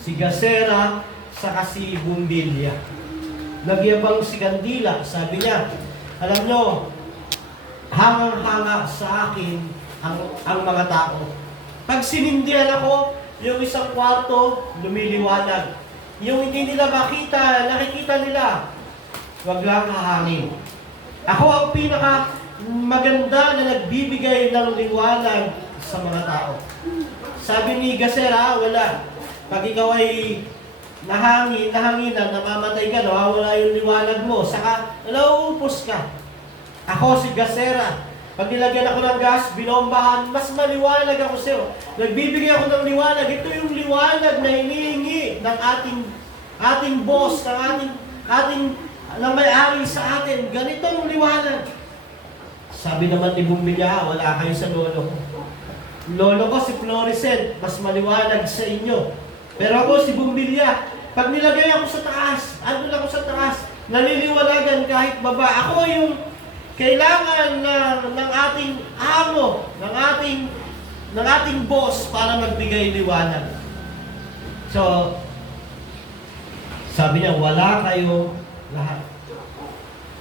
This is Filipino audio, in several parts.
si Gasera, saka si Bumbilya. Nagyabang si Kandila, sabi niya, alam nyo, hangang-hanga sa akin ang mga tao. Pag sinindihan ako, yung isang kwarto, lumiliwanag. Yung hindi nila makita, nakikita nila, wag lang hahangin. Ako ang pinaka maganda na nagbibigay ng liwanag sa mga tao. Sabi ni Gasera, wala. Pag ikaw ay nahanginan, namamatay ka, nawawala yung liwanag mo, saka nauupos ka. Ako si Gasera, pag nilagyan ako ng gas, binombahan, mas maliwanag ako sa'yo. Nagbibigay ako ng liwanag. Ito yung liwanag na hinihingi ng ating boss, ng may-ari sa atin. Ganito ang liwanag. Sabi naman ni Bumbilya, wala kayo sa lolo ko. Lolo ko si Floricent, mas maliwanag sa inyo. Pero ako si Bumbilya, pag nilagay ako sa taas, ako sa taas, naliliwanagan kahit baba. Ako yung kailangan ng ating amo, ng ating boss para magbigay liwanag. So, sabi niya, wala kayo lahat.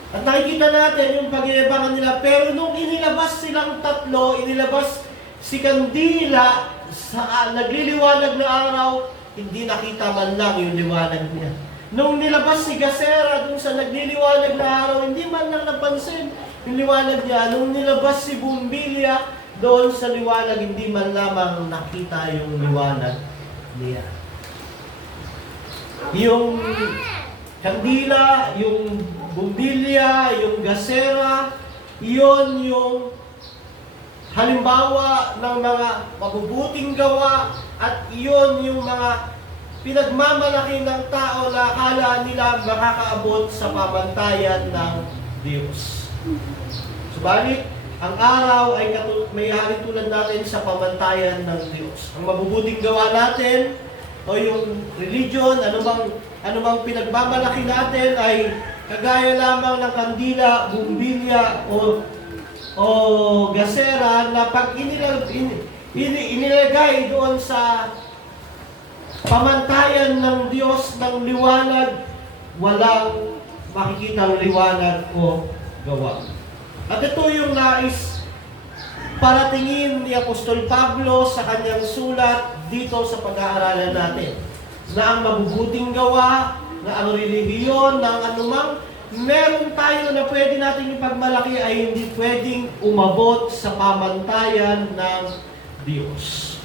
At nakikita natin yung pag-iibangan nila, pero nung inilabas silang tatlo, inilabas si Kandila sa nagliliwanag na araw, hindi nakita man lang yung liwanag niya. Nung nilabas si Gasera dun sa nagliliwanag na araw, hindi man lang napansin yung liwanag niya. Nung nilabas si Bumbilya doon sa liwanag, hindi man lamang nakita yung liwanag niya. Yung Kandila, yung Bumbilya, yung Gasera, iyon yung halimbawa ng mga mabubuting gawa at iyon yung mga pinagmamalaki ng tao na akala nila makakaabot sa pamantayan ng Diyos. Subalit, ang araw ay may halintulad natin sa pamantayan ng Diyos. Ang mabubuting gawa natin o yung religion, ano bang pinagmamalaki natin ay kagaya lamang ng Kandila, Bumbilya o Gasera na pag inilagay doon sa pamantayan ng Diyos ng liwanag, walang makikitang liwanag o gawa. At ito yung nais paratingin ni Apostol Pablo sa kanyang sulat dito sa pag-aaralan natin. Na ang mabubuting gawa, na ang relihiyon, na ang anumang meron tayo na pwede natin ipagmalaki ay hindi pwedeng umabot sa pamantayan ng Diyos.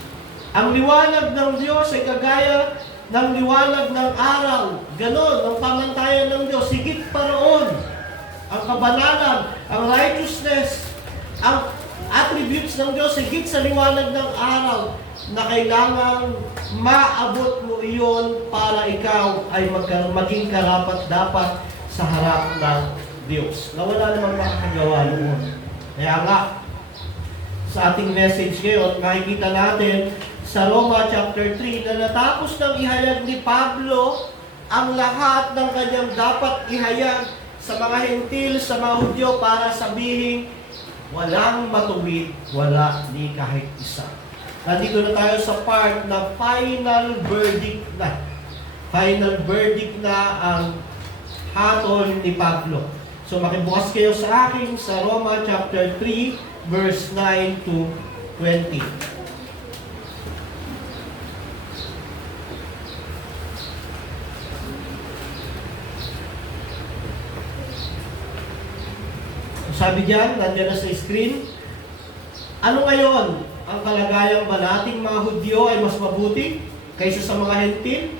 Ang liwanag ng Diyos ay kagaya ng liwanag ng araw. Ganon, ang pamantayan ng Diyos. Higit pa roon. Ang kabanalan, ang righteousness, ang attributes ng Diyos, higit sa liwanag ng araw na kailangan maabot mo iyon para ikaw ay maging karapat-dapat sa harap ng Diyos. Na wala namang makakagawa noon. Kaya nga, sa ating message ngayon, makikita natin sa Roma chapter 3 na natapos ng ihayag ni Pablo ang lahat ng kanyang dapat ihayag sa mga Hentil, sa mga Hudyo para sabihin, walang matuwid, wala ni kahit isa. Nandito na tayo sa part na final verdict na. Final verdict na ang hatol ni Pablo. So makibukas kayo sa akin sa Roma chapter 3 verse 9 to 20. Sabi diyan, nandiyan na sa screen, ano ngayon ang kalagayan ba nating mga Hudyo ay mas mabuti kaysa sa mga Hentil?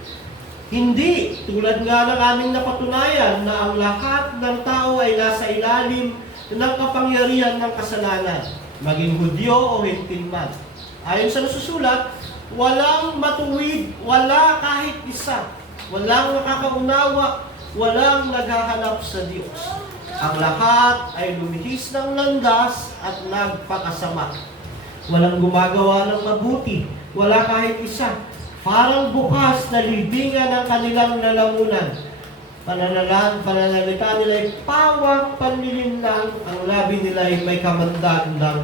Hindi. Tulad nga ng aming napatunayan na ang lahat ng tao ay nasa ilalim ng kapangyarihan ng kasalanan, maging Hudyo o Hentil man. Ayon sa nasusulat, walang matuwid, wala kahit isa. Walang nakakaunawa, walang naghahanap sa Diyos. Ang lahat ay lumihis ng landas at nagpakasama. Walang gumagawa ng mabuti, wala kahit isa. Parang bukas na libingan ng kanilang lalamunan. Pananalita nila ay pawang panlilinlang, ang labi nila ay may kamandag ng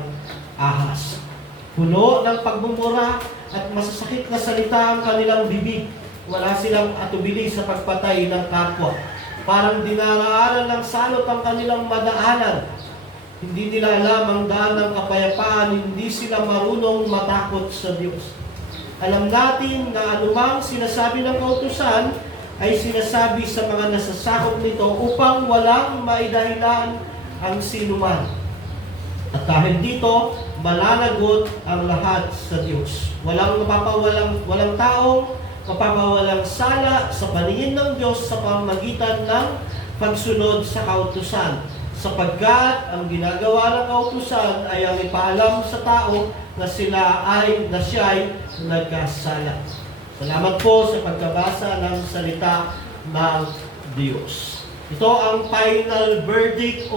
ahas. Puno ng pagmumura at masasakit na salita ang kanilang bibig. wala silang atubili sa pagpatay ng kapwa. Parang dinaraanan ng salot ang kanilang madaanan. Hindi nila alam ang daan ng kapayapaan, hindi sila marunong matakot sa Diyos. Alam natin na anumang sinasabi ng kautusan ay sinasabi sa mga nasasakop nito upang walang maidahilan ang sinuman. At dahil dito, malalagot ang lahat sa Diyos. Walang taong mapapawalang sala sa paningin ng Diyos sa pamamagitan ng pagsunod sa kautusan. Sapagkat ang ginagawa ng kautusan ay ang ipaalam sa tao na siya ay nagkasala. Salamat po sa pagkabasa ng salita ng Diyos. Ito ang final verdict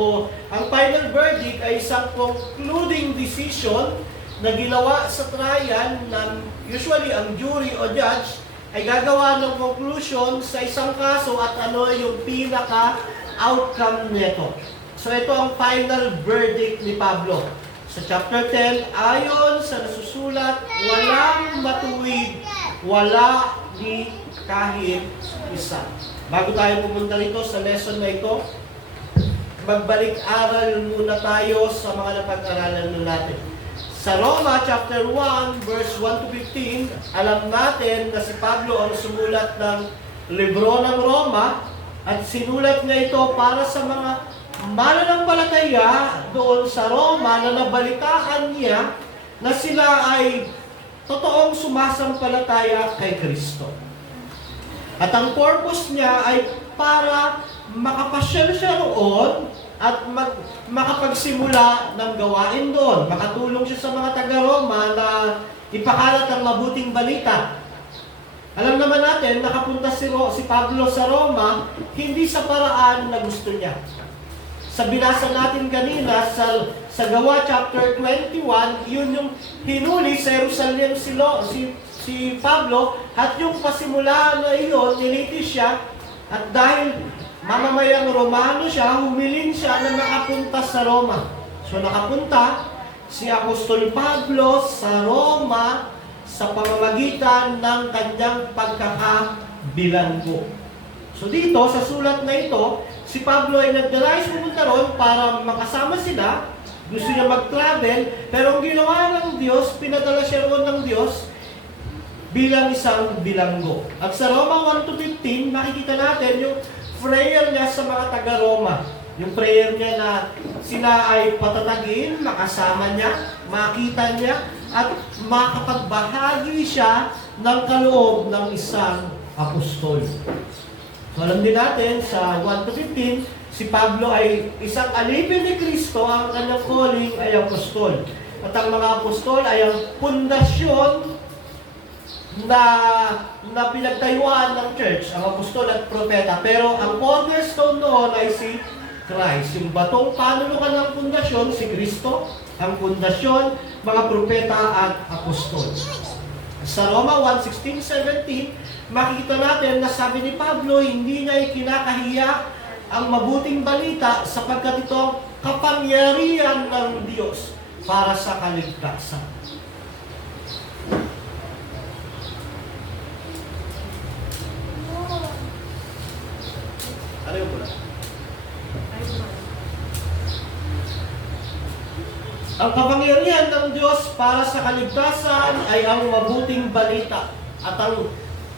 ang final verdict ay isang concluding decision na ginawa sa trial ng usually ang jury o judge ay gagawa ng conclusion sa isang kaso at ano yung pinaka-outcome nito. So ito ang final verdict ni Pablo. Sa chapter 10, ayon sa nasusulat, walang matuwid, wala ni kahit isa. Bago tayo pumunta rito sa lesson na ito, magbalik-aral muna tayo sa mga napag-aralan natin. Sa Roma chapter 1, verse 1 to 15, alam natin na si Pablo ang sumulat ng libro ng Roma at sinulat niya ito para sa mga mananampalataya doon sa Roma na nabalitaan niya na sila ay totoong sumasampalataya kay Kristo. At ang purpose niya ay para makapasyal siya roon at makapagsimula ng gawain doon. Makatulong siya sa mga taga-Roma na ipakalat ang mabuting balita. Alam naman natin, nakapunta si Pablo sa Roma hindi sa paraan na gusto niya. Sa binasa natin kanina sa Gawa chapter 21, yun yung hinuli sa Jerusalem si Pablo at yung pasimula na iyon, nilitis siya at dahil mamamayang Romano siya, humiling siya na nakapunta sa Roma. So nakapunta si Apostol Pablo sa Roma sa pamamagitan ng kanyang pagkakabilanggo. So dito, sa sulat na ito, si Pablo ay nagdalais pumunta ron para makasama sila. Gusto niya mag-travel, pero ang ginawa ng Diyos, pinadala siya ron ng Diyos bilang isang bilanggo. At sa Roma 1-15, makikita natin yung prayer niya sa mga taga-Roma. Yung prayer niya na sila ay patatagin, makasama niya, makita niya, at makapagbahagi siya ng kaloob ng isang apostol. So alam din natin sa 1-15, si Pablo ay isang alipin ni Kristo, ang kanyang calling ay apostol. At ang mga apostol ay ang pundasyon na pinagtayuan ng church, ang apostol at propeta. Pero ang cornerstone noon ay si Christ. Yung batong panulukan ng pundasyon, si Kristo, ang pundasyon, mga propeta at apostol. Sa Roma 1:16-17, makikita natin na sabi ni Pablo, hindi niya ikinakahiya ang mabuting balita sapagkat ito ang kapangyarihan ng Diyos para sa kaligtasan. Ano yung pula? Ang kapangyarihan ng Diyos para sa kaligtasan ay ang mabuting balita. At ang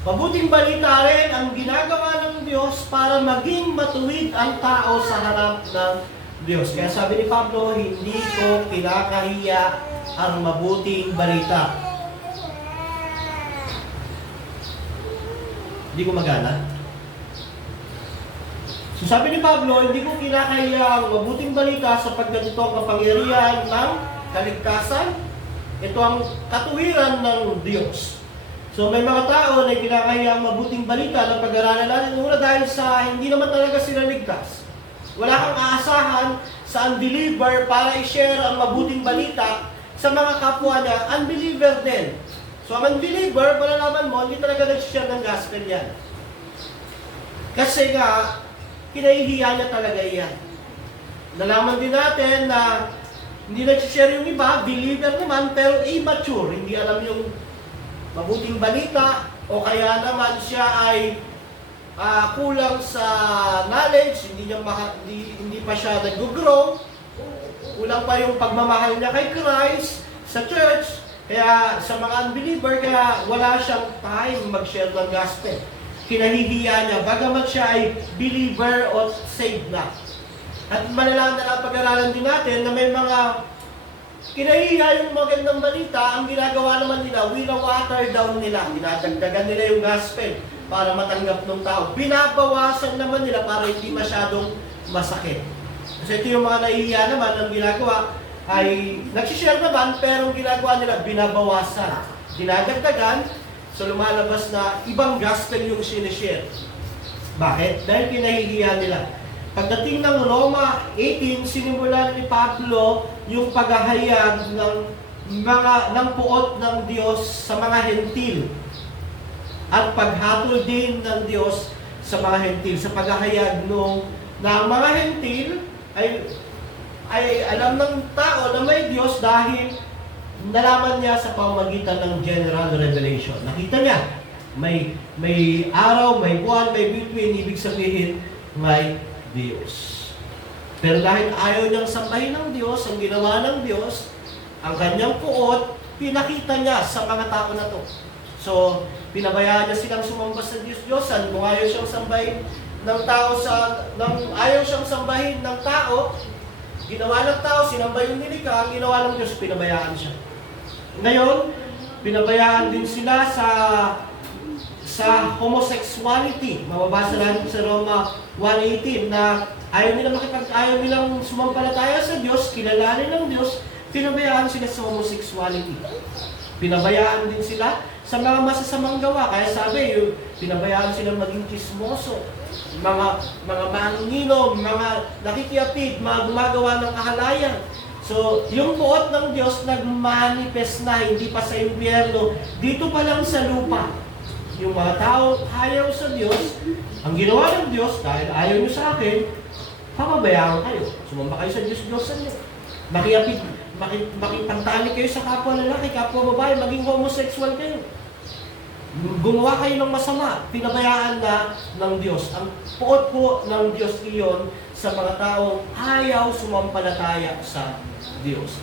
mabuting balita rin ang ginagawa ng Diyos para maging matuwid ang tao sa harap ng Diyos. Kaya sabi ni Pablo, hindi ko kinakahiya ang mabuting balita. Hindi ko magana. So sabi ni Pablo, hindi ko kinakahiya ang mabuting balita sapagkat ito ang kapangyarihan ng kaligtasan. Ito ang katuwiran ng Diyos. So may mga tao na kinakahiya ang mabuting balita na pag-aralan natin. Una dahil sa hindi naman talaga sila ligtas. Wala kang aasahan sa unbeliever para i-share ang mabuting balita sa mga kapwa niya, unbeliever din. So ang unbeliever, malalaman mo, hindi talaga nag-share ng gospel yan. Kasi nga, kinahihiya niya talaga yan. Nalaman din natin na hindi nag-share yung iba, believer naman, pero immature. Hindi alam yung mabuting balita, o kaya naman siya ay kulang sa knowledge, hindi pa siya nag-grow, kulang pa yung pagmamahal niya kay Christ sa church, kaya sa mga unbeliever, kaya wala siyang time mag-share ng gospel. Kinahihiya niya, bagamat siya ay believer o saved na. At malalaman na pag-aralan din natin na may mga kinahihiya yung magandang balita, ang ginagawa naman nila, wina-water down nila, dinadagdagan nila yung gospel para matanggap ng tao. Binabawasan naman nila para hindi masyadong masakit. Kasi ito yung mga nahihiya naman, ang ginagawa ay nagsishare naman, pero ang ginagawa nila, binabawasan. Dinadagdagan, so lumalabas na ibang gospel yung sinishare. Bakit? Dahil kinahihiya nila. Pagdating ng Roma 18, sinimulan ni Pablo yung paghahayag ng puot ng Diyos sa mga hentil. At paghatol din ng Diyos sa mga hentil. Sa paghahayag na ang mga hentil ay alam ng tao na may Diyos dahil nalaman niya sa pamamagitan ng general revelation. Nakita niya, may araw, may buwan, may bituin, ibig sabihin, may Diyos. Pero dahil ayaw niyang sambahin ng Diyos, ang ginawa ng Diyos, ang kanyang puot, pinakita niya sa mga tao na to. So, pinabayaan niya silang sumamba sa Diyos-Diyosan. Kung ayaw siyang sambahin ng tao ayaw siyang sambahin ng tao, ginawa ng tao, sinamba yung nilikha, ang ginawa ng Diyos, pinabayaan siya. Ngayon, pinabayaan din sila sa homosexuality. Mababasa natin sa Roma 1:18 na ayaw nilang sumampalataya sa Diyos, kilalanin ng Diyos, pinabayaan sila sa homosexuality. Pinabayaan din sila sa mga masasamang gawa. Kaya sabi, pinabayaan silang maging chismoso, mga manginginom, mga nakikiapid, mga gumagawa ng kahalayan. So, yung puot ng Diyos nag-manifest na, hindi pa sa impyerno, dito pa lang sa lupa. Yung mga tao ayaw sa Diyos, ang ginawa ng Diyos, dahil ayaw nyo sa akin, papabayaan kayo. Sumamba kayo sa Diyos-Diyosan nyo. Makipagtali kayo sa kapwa lalaki, kapwa babae, maging homosexual kayo. Gumawa kayo ng masama, pinabayaan na ng Diyos. Ang puot po ng Diyos iyon sa mga taong ayaw sumampalataya sa Diyos.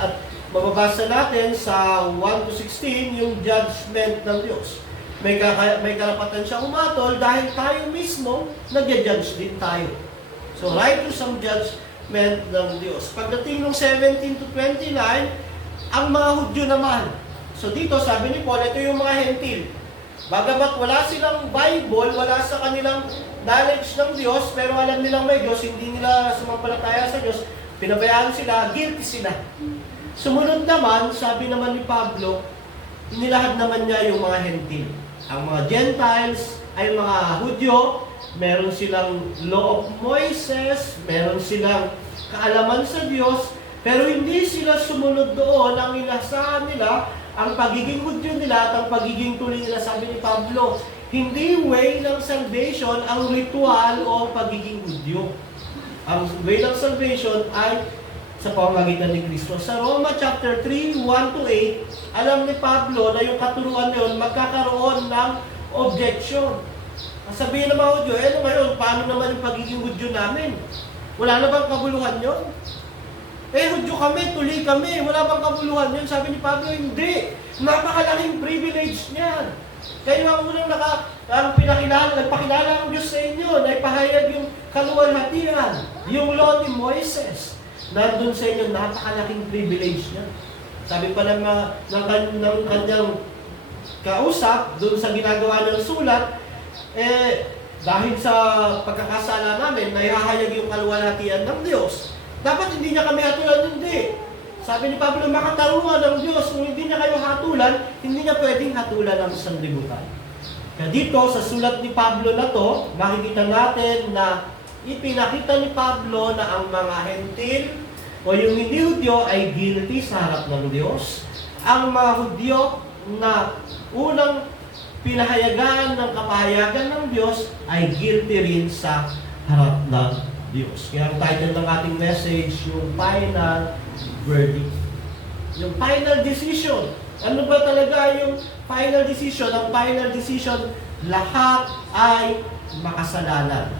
At mababasa natin sa 1-16 yung judgment ng Diyos. May karapatan siya umatol dahil tayo mismo nag-judge din tayo. So, righteous ang judgment ng Diyos. Pagdating ng 17-29, ang mga Hudyo naman. So dito, sabi ni Paul, ito yung mga hentil. Bagamat wala silang Bible, wala sa kanilang knowledge ng Diyos, pero alam nilang may Diyos, hindi nila sumampalataya sa Diyos, pinabayaan sila, guilty sila. Sumunod naman, sabi naman ni Pablo, inilahad naman niya yung mga hentil. Ang mga Gentiles ay mga Hudyo, meron silang law of Moises, meron silang kaalaman sa Diyos, pero hindi sila sumunod doon. Ang inasahan nila, ang pagiging Hudyo nila at ang pagiging tuloy nila, sabi ni Pablo, hindi way ng salvation ang ritual o ang pagiging Hudyo. Ang way ng salvation ay sa pamamagitan ni Kristo. Sa Roma chapter 3, 1-8, alam ni Pablo na yung katuruan na yun, magkakaroon ng objection. Ang sabihin ng mga Hudyo, ano ngayon, paano naman yung pagiging Hudyo namin? Wala na bang kabuluhan yun? Hudyo kami, tuli kami, wala bang kabuluhan yun? Sabi ni Pablo, hindi. Napakalaking privilege niyan. Kayo ang unang nagpakilala ng Diyos sa inyo, na ipahayag yung kaluwalhatian, yung law ni Moises. Nandun sa inyo, napakalaking privilege niya. Sabi pa ng kanyang kausap, doon sa ginagawa ng sulat, dahil sa pagkakasala namin, naihahayag yung kaluwalhatian ng Diyos. Dapat hindi niya kami hatulan, hindi. Sabi ni Pablo, makatarungan ng Diyos. Kung hindi niya kayo hatulan, hindi niya pwedeng hatulan ang sanlibutan. Kaya dito, sa sulat ni Pablo na to, makikita natin na ipinakita ni Pablo na ang mga hentil o yung hindi Hudyo ay guilty sa harap ng Diyos. Ang mga Hudyo na unang pinahayagan ng kapahayagan ng Diyos ay guilty rin sa harap ng Diyos. Kaya ang title ng ating message, yung final verdict. Yung final decision Ano ba talaga yung final decision? Ang final decision, lahat ay makasalanan.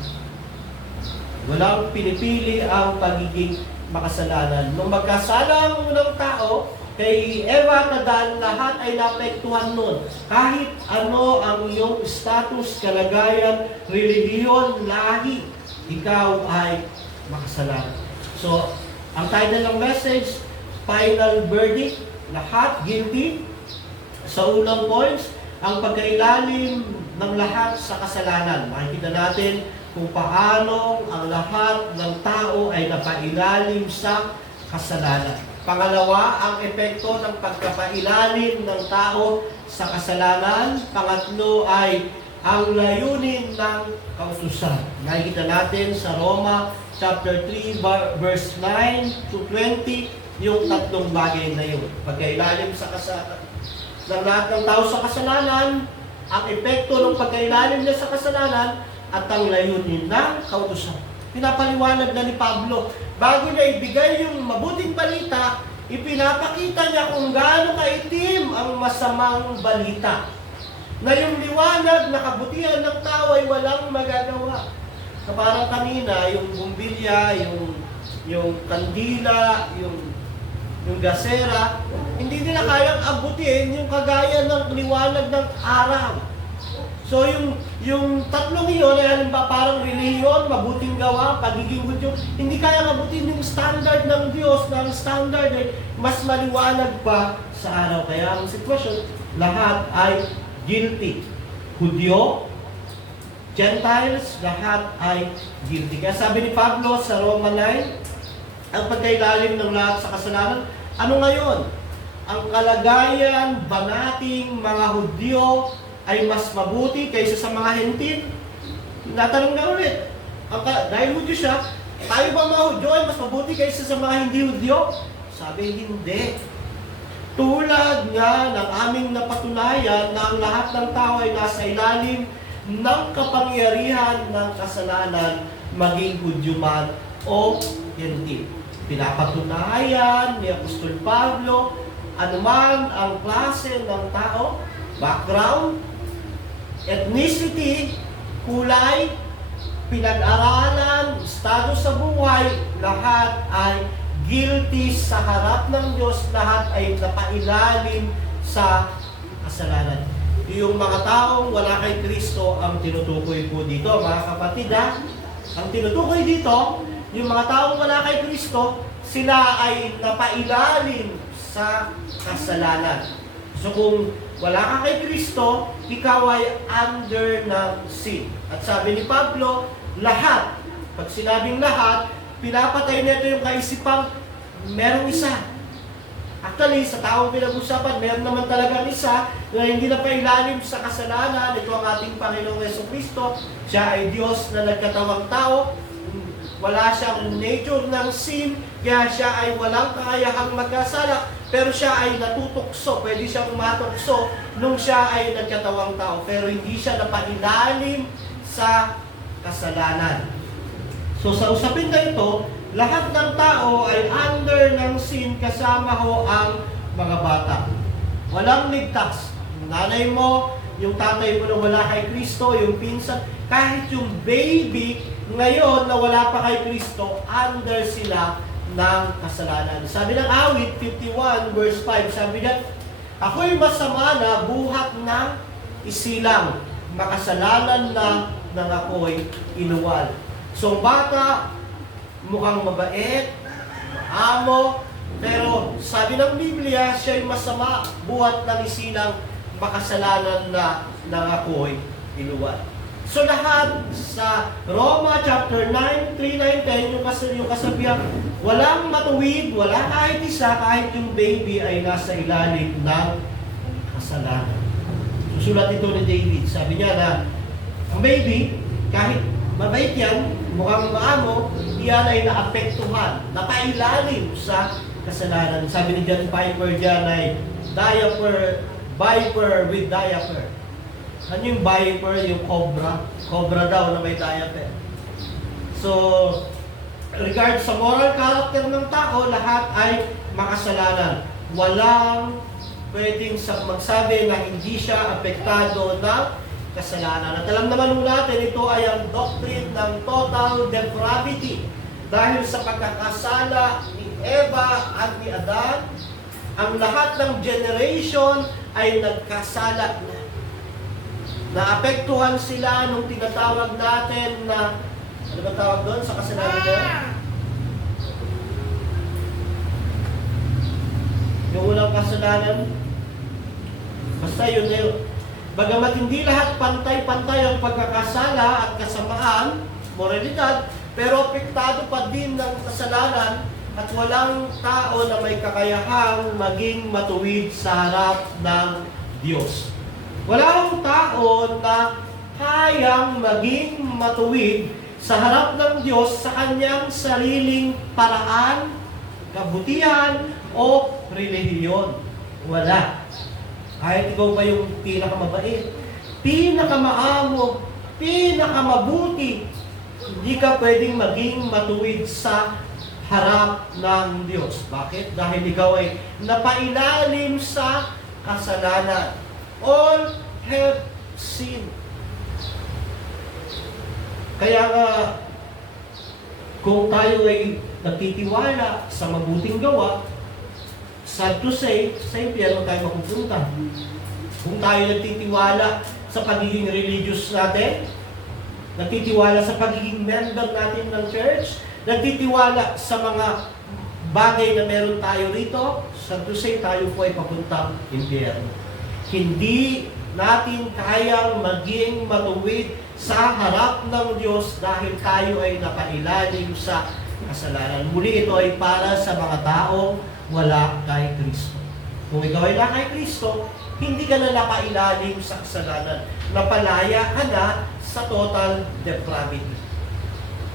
Walang pinipili ang pagiging makasalanan. Nung magkasala ang unang tao, kay Eva at Adan, lahat ay naapektuhan nun. Kahit ano ang iyong status, kalagayan, relihiyon, lahi, ikaw ay makasalanan. So, ang title ng message, final verdict, lahat guilty. Sa unang points, ang pagkailalim ng lahat sa kasalanan. Makikita natin kung paano ang lahat ng tao ay napailalim sa kasalanan. Pangalawa, ang epekto ng pagkapailalim ng tao sa kasalanan. Pangatlo ay ang layunin ng kautusan. Nakikita natin sa Roma chapter 3 verse 9 to 20 yung tatlong bagay na yun. Pagkailalim sa kasalanan ng lahat ng tao sa kasalanan, ang epekto ng pagkailalim niya sa kasalanan, at ang layunin ng kautusan. Pinapaliwanag na ni Pablo. Bago niya ibigay yung mabuting balita, ipinapakita niya kung gaano kaitim ang masamang balita. Na yung liwanag na kabutihan ng tao ay walang magagawa. So parang kanina, yung bumbilya, yung kandila, yung gasera, hindi nila kayang abutin yung kagaya ng liwanag ng araw. So yung tatlong iyon ay halimbawa parang relihiyon, mabuting gawa, pagiging Hudyo, hindi kaya abutin yung standard ng Diyos, na ang standard ay mas maliwanag pa sa araw. Kaya ang sitwasyon, lahat ay guilty. Hudyo, Gentiles, lahat ay guilty. Kaya sabi ni Pablo sa Roma 9, ang pagkailalim ng lahat sa kasalanan, ano ngayon? Ang kalagayan ba nating mga Hudyo ay mas mabuti kaysa sa mga Hentil? Natanong na ulit. Dahil Hudyo siya, tayo ba mga Hudyo ay mas mabuti kaysa sa mga hindi Hudyo? Sabi, hindi. Tulad nga ng aming napatunayan na ang lahat ng tao ay nasa ilalim ng kapangyarihan ng kasalanan, maging Hudyo man o Hentil. Pinapatunayan ni Apostol Pablo, anuman ang klase ng tao, background, ethnicity, kulay, pinag-aralan, estado sa buhay, lahat ay guilty sa harap ng Diyos, lahat ay napailalim sa kasalanan. Yung mga taong wala kay Kristo ang tinutukoy po dito, mga kapatid ha. Ang tinutukoy dito, yung mga taong wala kay Kristo, sila ay napailalim sa kasalanan. So kung wala ka kay Kristo, ikaw ay under ng sin. At sabi ni Pablo, lahat, pag sinabing lahat, pinapatay nito yung kaisipang merong isa. Actually, sa taong pinag-usapan, meron naman talagang isa na hindi na pailalim sa kasalanan. Ito ang ating Panginoong Jesucristo. Siya ay Diyos na nagkatawang tao. Wala siyang nature ng sin, kaya siya ay walang kakayahang magkasala, pero siya ay natutokso, pwede siyang matukso nung siya ay nagkatawang tao, pero hindi siya napailalim sa kasalanan. So sa usapin na ito, lahat ng tao ay under ng sin, kasama ho ang mga bata. Walang ligtas. Yung nanay mo, yung tatay mo na wala kay Kristo, yung pinsan, kahit yung baby, ngayon na wala pa kay Kristo, under sila ng kasalanan. Sabi ng awit 51 verse 5, sabi niya, ako'y masama na buhat ng isilang, makasalanan na ng ako'y inuwal. So bata, mukhang mabait, maamo, pero sabi ng Biblia, siya'y masama, buhat ng isilang, makasalanan na ng ako'y inuwal. So lahat sa Roma chapter 9, 3, 9, 10, yung kasabihan, walang matuwid, wala kahit isa, kahit yung baby ay nasa ilalim ng kasalanan. Susulat ito ni David. Sabi niya na, ang baby, kahit mabait yan, mukhang maamo, iyan ay naapektuhan, napailalim sa kasalanan. Sabi ni John Piper dyan ay, viper with diaper. Ano yung viper? Yung cobra. Cobra daw na may diaper. So, regard sa moral character ng tao, lahat ay makasalanan. Walang pwedeng magsabi na hindi siya apektado ng kasalanan. At alam naman natin, ito ay ang doctrine ng total depravity. Dahil sa pagkakasala ni Eva at ni Adan, ang lahat ng generation ay nagkasala na. Naapektuhan sila nung tinatawag natin na, ano ba tawag doon sa kasalanan na? Yung unang kasalanan, basta yun na yun. Bagamat hindi lahat pantay-pantay ang pagkakasala at kasamaan, moralidad, pero apektado pa din ng kasalanan at walang tao na may kakayahang maging matuwid sa harap ng Diyos. Walang tao na kayang maging matuwid sa harap ng Diyos sa kanyang sariling paraan, kabutihan, o relihiyon. Wala. Kahit ikaw pa yung pinakamabait, pinakamaamo, pinakamabuti, hindi ka pwedeng maging matuwid sa harap ng Diyos. Bakit? Dahil ikaw ay napailalim sa kasalanan. All have sinned. Kaya nga, kung tayo ay nagtitiwala sa mabuting gawa, sad to say, sa impyerno tayo mapupunta. Kung tayo nagtitiwala sa pagiging religious natin, nagtitiwala sa pagiging member natin ng church, nagtitiwala sa mga bagay na meron tayo rito, sad to say, tayo po ay papuntang impyerno. Hindi natin kayang maging matuwid sa harap ng Diyos dahil tayo ay napailalim sa kasalanan. Muli, ito ay para sa mga taong wala kay Kristo. Kung ikaw ay na kay Kristo, hindi ka na napailalim sa kasalanan. Napalaya ka na sa total depravity.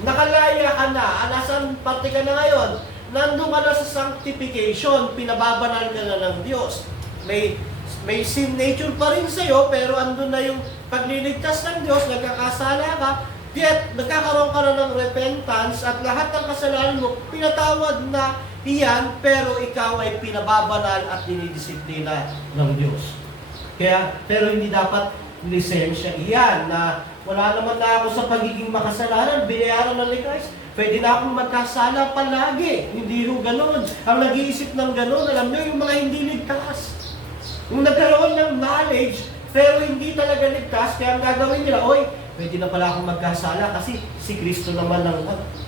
Nakalaya ka na. Nasaan parte ka na ngayon? Nandun ka na sa sanctification. Pinababanal ka na ng Diyos. May sin nature pa rin sa'yo, pero andun na yung pagliligtas ng Diyos, nagkakasala ka, yet nagkakaroon ka na ng repentance at lahat ng kasalanan mo, pinatawad na iyan, pero ikaw ay pinababanal at dinidisiplina ng Diyos. Pero hindi dapat lisensya iyan na wala naman na ako sa pagiging makasalanan, binayaran ng Christ. Pwede na akong magkasala palagi. Hindi ho ganun. Ang nag-iisip ng ganun, alam nyo, yung mga hindi ligtas. Yung nagkaroon ng knowledge, pero hindi talaga ligtas, kaya ang gagawin nila, oy, pwede na pala akong magkasala kasi si Kristo naman ang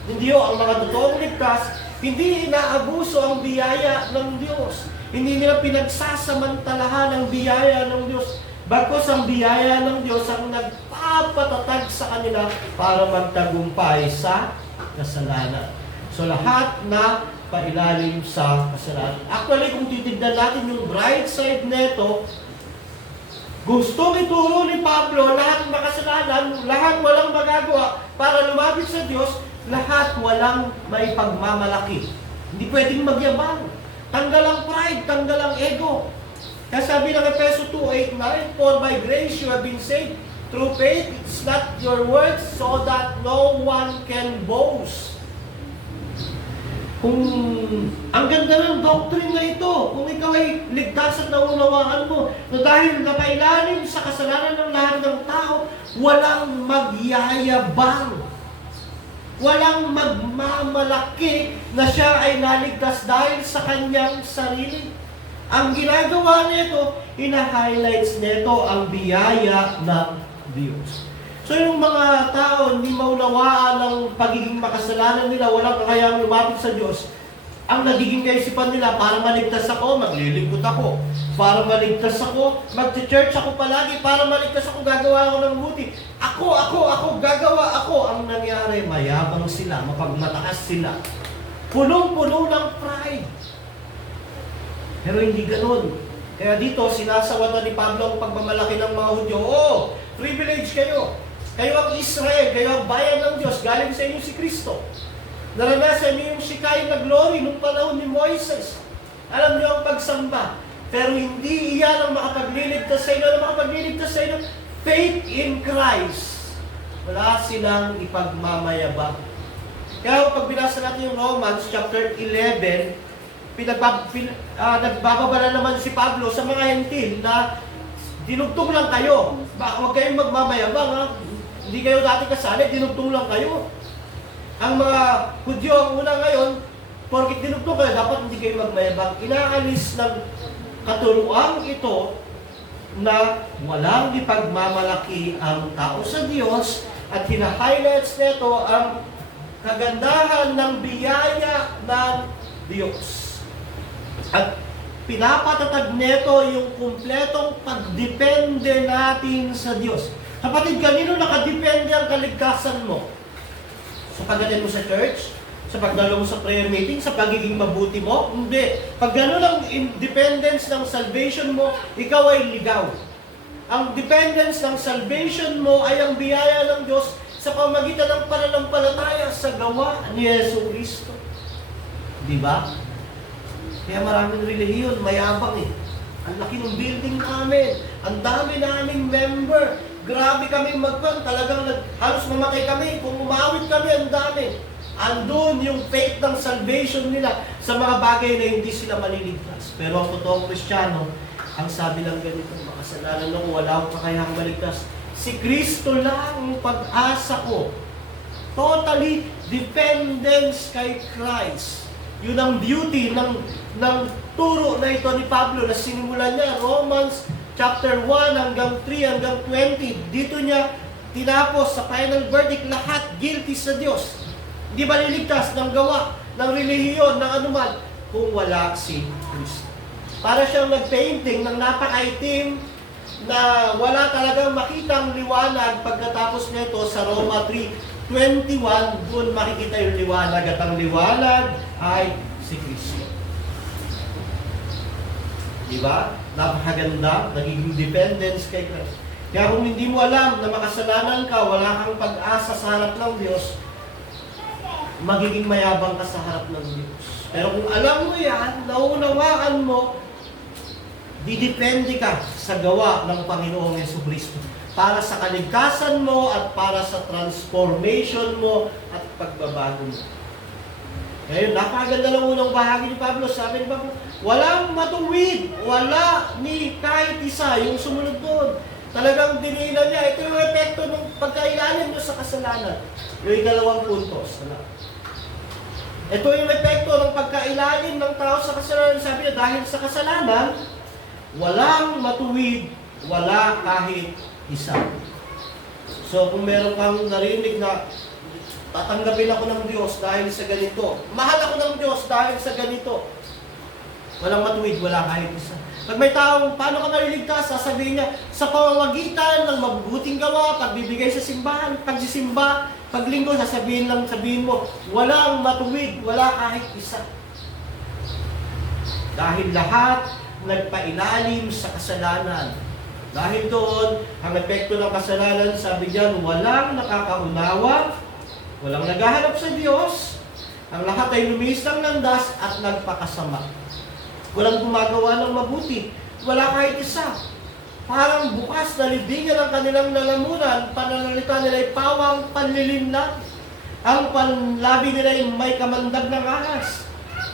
hindi ho, ang mga totoong ligtas, hindi inaabuso ang biyaya ng Diyos. Hindi nila pinagsasamantalahan ang biyaya ng Diyos. Bagkus ang biyaya ng Diyos ang nagpapatatag sa kanila para magtagumpay sa kasalanan. So lahat na pailalim sa kasalanan. Actually, kung titignan natin yung bright side neto, gustong ituro ni Pablo lahat ng makasalanan, lahat walang magagawa para lumapit sa Diyos, lahat walang may pagmamalaki. Hindi pwedeng magyabang. Tanggal ang pride, tanggal ang ego. Kaya sabi ng Efeso 2:8-9, For by grace you have been saved through faith, it's not your works, so that no one can boast. Kung ang ganda ng doctrine na ito, kung ikaw ay ligtas at naunawaan mo, na dahil napailalim sa kasalanan ng lahat ng tao, walang magyayabang. Walang magmamalaki na siya ay naligtas dahil sa kanyang sarili. Ang ginagawa nito, ina-highlights nito ang biyaya ng Diyos. So yung mga tao hindi maunawaan ng pagiging makasalanan nila, walang kakayang lumapit sa Diyos, ang nagiging kaisipan nila, para maligtas ako, maglilingkod ako. Para maligtas ako, mag-church ako palagi. Para maligtas ako, gagawa ako ng buti. Ako, gagawa ako. Ang nangyari, mayabang sila, mapagmataas sila. Punong-puno ng pride. Pero hindi ganun. Kaya dito, sinasawatan ni Pablo ang pagmamalaki ng mga Hudyo. Privilege kayo. Kayo ang Israel, kayo ang bayan ng Diyos, galing sa inyo si Kristo. Naranasan niyo yung Shekinah na glory nung panahon ni Moises. Alam niyo ang pagsamba. Pero hindi iyan ang makapagliligtas sa inyo. Ang makapagliligtas sa inyo, faith in Christ. Wala silang ipagmamayabang. Kaya pag binasa natin yung Romans chapter 11, nagbababala naman si Pablo sa mga hentil na dinugtong lang kayo. Huwag kayong magmamayabang, ha? Hindi kayo dati kasali, dinugtong lang kayo. Ang mga Hudyo ang una ngayon, porkit dinugtong kayo, dapat hindi kayo magmayabang. Inaalis ng katuruan ito na walang ipagmamalaki ang tao sa Diyos at hina-highlights nito ang kagandahan ng biyaya ng Diyos. At pinapatatag nito yung kumpletong pagdepende natin sa Diyos. Kapatid, kanino nakadepende ang kaligtasan mo? Sa pag-attend mo sa church? Sa pagdalo mo sa prayer meeting? Sa pagiging mabuti mo? Hindi. Pag gano'n ang independence ng salvation mo, ikaw ay ligaw. Ang dependence ng salvation mo ay ang biyaya ng Diyos sa pamagitan ng pananampalataya sa gawa ni Yesu Cristo. Di ba? Kaya maraming relihiyon, mayabang eh. Ang laki ng building namin. Ang dami naming member. Grabe kami magpan. Talagang halos mamatay kami. Kung umawit kami, ang dami. Andun yung faith ng salvation nila sa mga bagay na hindi sila maliligtas. Pero ang totoong Kristiyano, ang sabi lang ganito, makasalanan ako, wala akong kakayahang maligtas. Si Kristo lang ang pag-asa ko. Totally dependence kay Christ. Yun ang beauty ng turo na ito ni Pablo na sinimulan niya, Romans chapter 1 hanggang 3 hanggang 20. Dito niya tinapos sa final verdict, lahat guilty sa Diyos. Hindi maliligtas ng gawa, ng relihiyon, ng anuman, kung wala si Kristo. Para siyang nag-painting ng napakaitim na wala talagang makitang liwanag pagkatapos nito sa Roma 3:21, doon makikita yung liwanag at ang liwanag ay si Kristo. Diba? Napakaganda, nagiging dependence kay Kristo. Kaya kung hindi mo alam na makasalanan ka, wala kang pag-asa sa harap ng Diyos, magiging mayabang ka sa harap ng Diyos. Pero kung alam mo yan, naunawaan mo, didepende ka sa gawa ng Panginoong Jesucristo para sa kaligtasan mo at para sa transformation mo at pagbabago mo. Ngayon, napakaganda ng unang bahagi ni Pablo. Sabi ni Pablo, walang matuwid, wala ni kahit isa. Yung sumunod doon, talagang diniinan niya. Ito yung epekto ng pagkailalim nyo sa kasalanan. Yung ikalawang punto. Ito yung epekto ng pagkailalim ng tao sa kasalanan. Sabi niya, dahil sa kasalanan, walang matuwid, wala kahit isa. So kung meron kang narinig na tatanggapin ako ng Diyos dahil sa ganito, mahal ako ng Diyos dahil sa ganito, walang matuwid, wala kahit isa. Pag may taong, paano ka naliligtas? Sasabihin niya, sa pamamagitan ng mabubuting gawa, pagbibigay sa simbahan, pagsisimba, paglinggo, sabihin mo, walang matuwid, wala kahit isa. Dahil lahat nagpailalim sa kasalanan. Dahil doon, ang epekto ng kasalanan, sabi diyan, walang nakakaunawa, walang naghahanap sa Diyos, ang lahat ay lumis ng landas at nagpakasama. Walang gumagawa ng mabuti, wala kahit isa. Parang bukas na libingan ang kanilang lalamunan, pananalita nila ay pawang panlilim lang. Ang panlabi nila ay may kamandag ng ahas.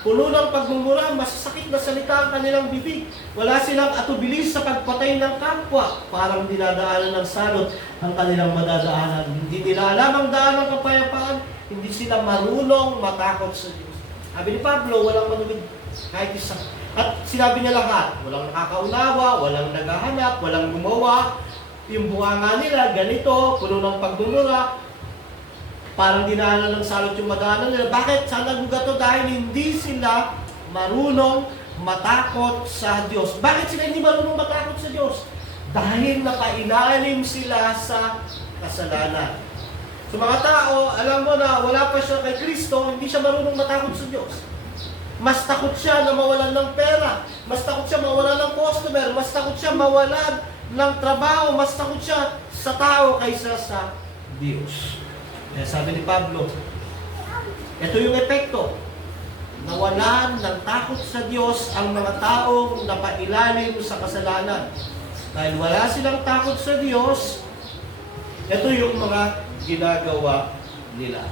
Puno ng pagmumura, masasakit na salita ang kanilang bibig. Wala silang atubilis sa pagpatay ng kapwa. Parang dinadaanan ng salot ang kanilang madadaanan. Hindi nila alam ang daan ng kapayapaan. Hindi sila marunong matakot sa Diyos. Sabi ni Pablo, walang manuwid kahit isa. At sinabi niya lahat, walang nakakaunawa, walang naghahanap, walang gumawa. Yung bunganga nila, ganito, puno ng pagmumura. Parang dinaanan ng salot yung madaanan nila. Bakit? Saan nagugato? Dahil hindi sila marunong matakot sa Diyos. Bakit sila hindi marunong matakot sa Diyos? Dahil napailalim sila sa kasalanan. So mga tao, alam mo na wala pa siya kay Kristo, hindi siya marunong matakot sa Diyos. Mas takot siya na mawalan ng pera. Mas takot siya mawalan ng customer. Mas takot siya mawalan ng trabaho. Mas takot siya sa tao kaysa sa Diyos. Kaya sabi ni Pablo, ito yung epekto. Nawalan ng takot sa Diyos ang mga taong napailalim sa kasalanan. Dahil wala silang takot sa Diyos, ito yung mga ginagawa nila.